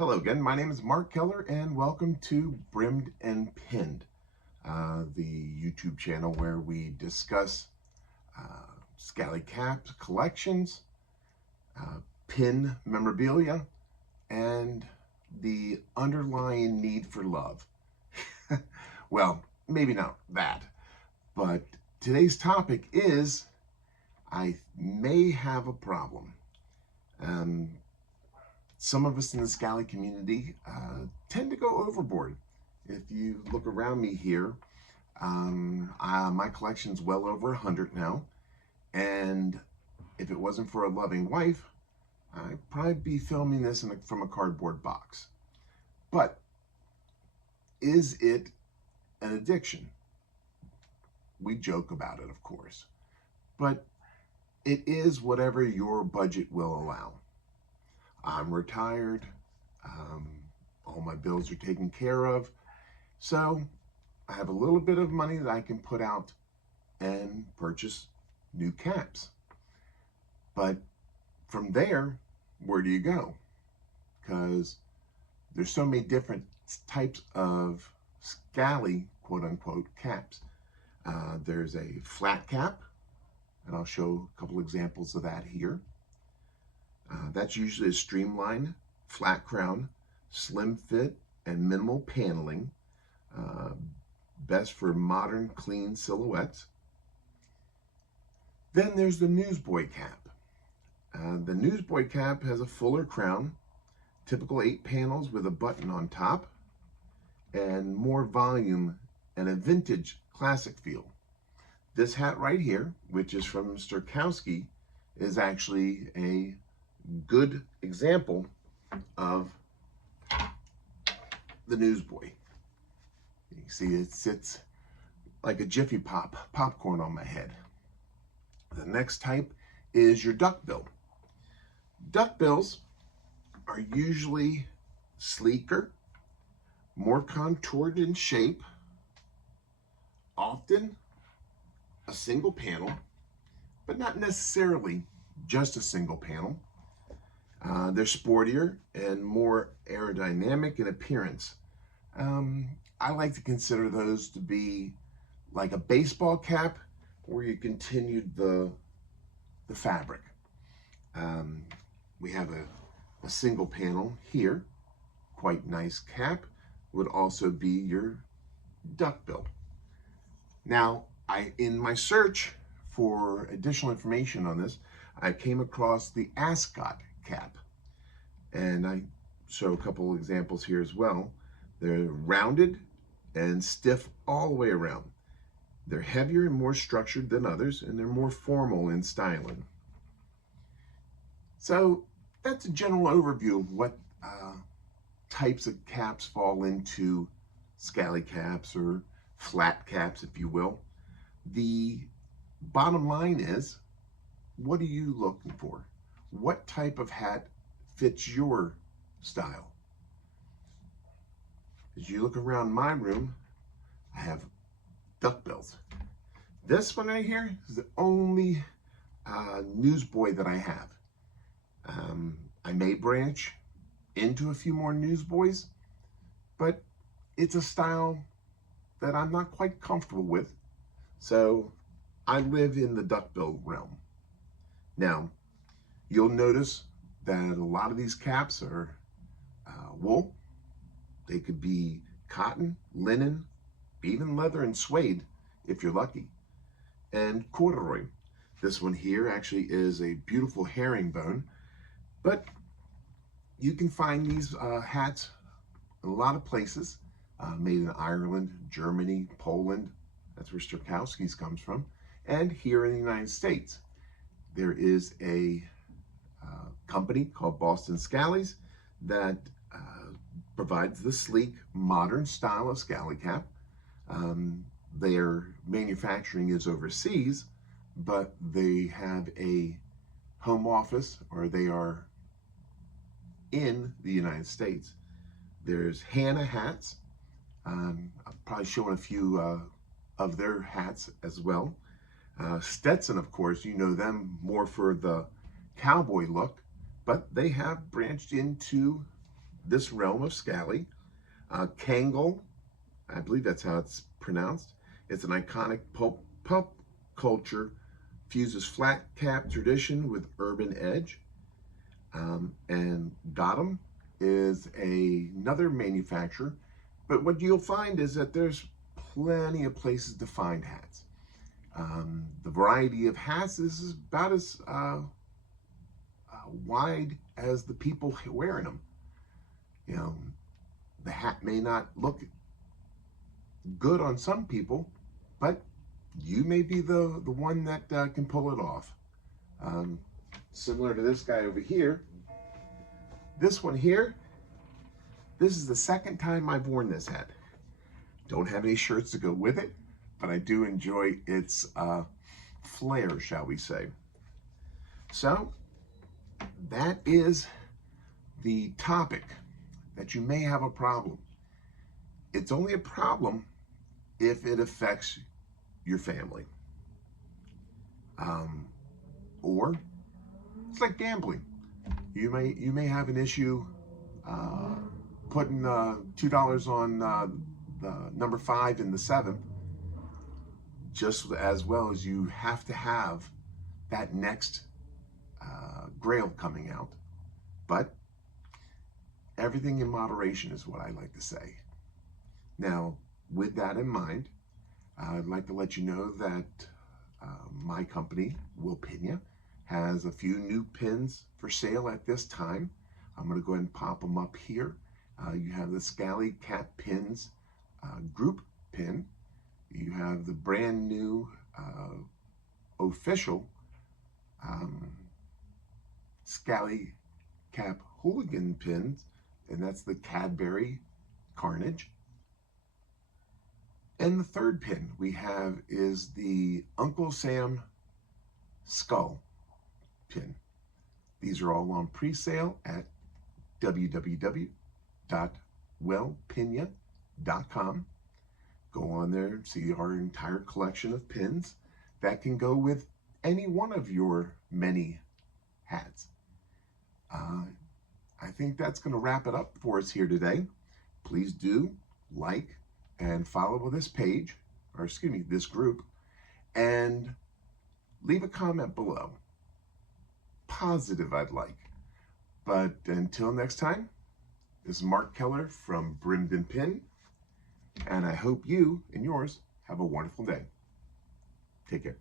Hello again, my name is Mark Keller and welcome to Brimmed and Pinned, the YouTube channel where we discuss scally caps, collections, pin memorabilia, and the underlying need for love. Well, maybe not that, but today's topic is I may have a problem. Some of us in the scally community tend to go overboard. If you look around me here, my collection's well over 100 now, and if it wasn't for a loving wife, I'd probably be filming this from a cardboard box. But is it an addiction? We joke about it, of course, but it is whatever your budget will allow. I'm retired, all my bills are taken care of, so I have a little bit of money that I can put out and purchase new caps. But from there, where do you go? Because there's so many different types of scally, quote unquote, caps. There's a flat cap, and I'll show a couple examples of that here. That's usually a streamlined, flat crown, slim fit, and minimal paneling. Best for modern, clean silhouettes. Then there's the newsboy cap. The newsboy cap has a fuller crown, typical 8 panels with a button on top, and more volume and a vintage classic feel. This hat right here, which is from Stokowski, is actually a good example of the newsboy. You see it sits like a Jiffy Pop popcorn on my head. The next type is your duckbill. Duckbills are usually sleeker, more contoured in shape, often a single panel, but not necessarily just a single panel. They're sportier and more aerodynamic in appearance. I like to consider those to be like a baseball cap where you continued the fabric. We have a single panel here, quite nice cap, would also be your duckbill. Now, in my search for additional information on this, I came across the ascot cap, and I show a couple examples here as well. They're rounded and stiff all the way around. They're heavier and more structured than others, and they're more formal in styling. So that's a general overview of what types of caps fall into scally caps or flat caps, if you will. The bottom line is, what are you looking for? What type of hat fits your style? As you look around my room, I have duckbills. This one right here is the only newsboy that I have. I may branch into a few more newsboys, but it's a style that I'm not quite comfortable with, so I live in the duckbill realm. Now, you'll notice that a lot of these caps are wool. They could be cotton, linen, even leather and suede if you're lucky. And corduroy. This one here actually is a beautiful herringbone, but you can find these hats in a lot of places, made in Ireland, Germany, Poland. That's where Stokowski's comes from. And here in the United States, there is a company called Boston Scallies that provides the sleek, modern style of scally cap. Their manufacturing is overseas, but they have a home office, or they are in the United States. There's Hannah hats. I'm probably showing a few of their hats as well. Stetson, of course, you know them more for the cowboy look, but they have branched into this realm of Scally. Kangol, I believe that's how it's pronounced. It's an iconic pulp culture, fuses flat cap tradition with urban edge. And Gotham is another manufacturer, but what you'll find is that there's plenty of places to find hats. The variety of hats is about as wide as the people wearing them. You know, the hat may not look good on some people, but you may be the one that can pull it off. Similar to this guy over here. This one here, this is the second time I've worn this hat. Don't have any shirts to go with it, but I do enjoy its flair, shall we say. So that is the topic, that you may have a problem. It's only a problem if it affects your family. Or it's like gambling. You may have an issue putting $2 on the number 5 and the 7, just as well as you have to have that next grail coming out. But everything in moderation is what I like to say. Now, with that in mind, I'd like to let you know that my company, Will Pena, has a few new pins for sale at this time. I'm going to go ahead and pop them up here. You have the Scally Cat Pins group pin. You have the brand new official Scally Cap Hooligan pins, and that's the Cadbury Carnage. And the third pin we have is the Uncle Sam Skull pin. These are all on pre-sale at www.willpena.com. Go on there and see our entire collection of pins that can go with any one of your many hats. I think that's going to wrap it up for us here today. Please do like and follow this page, or excuse me, this group, and leave a comment below. Positive, I'd like. But until next time, this is Mark Keller from Brimmed Pin, and I hope you and yours have a wonderful day. Take care.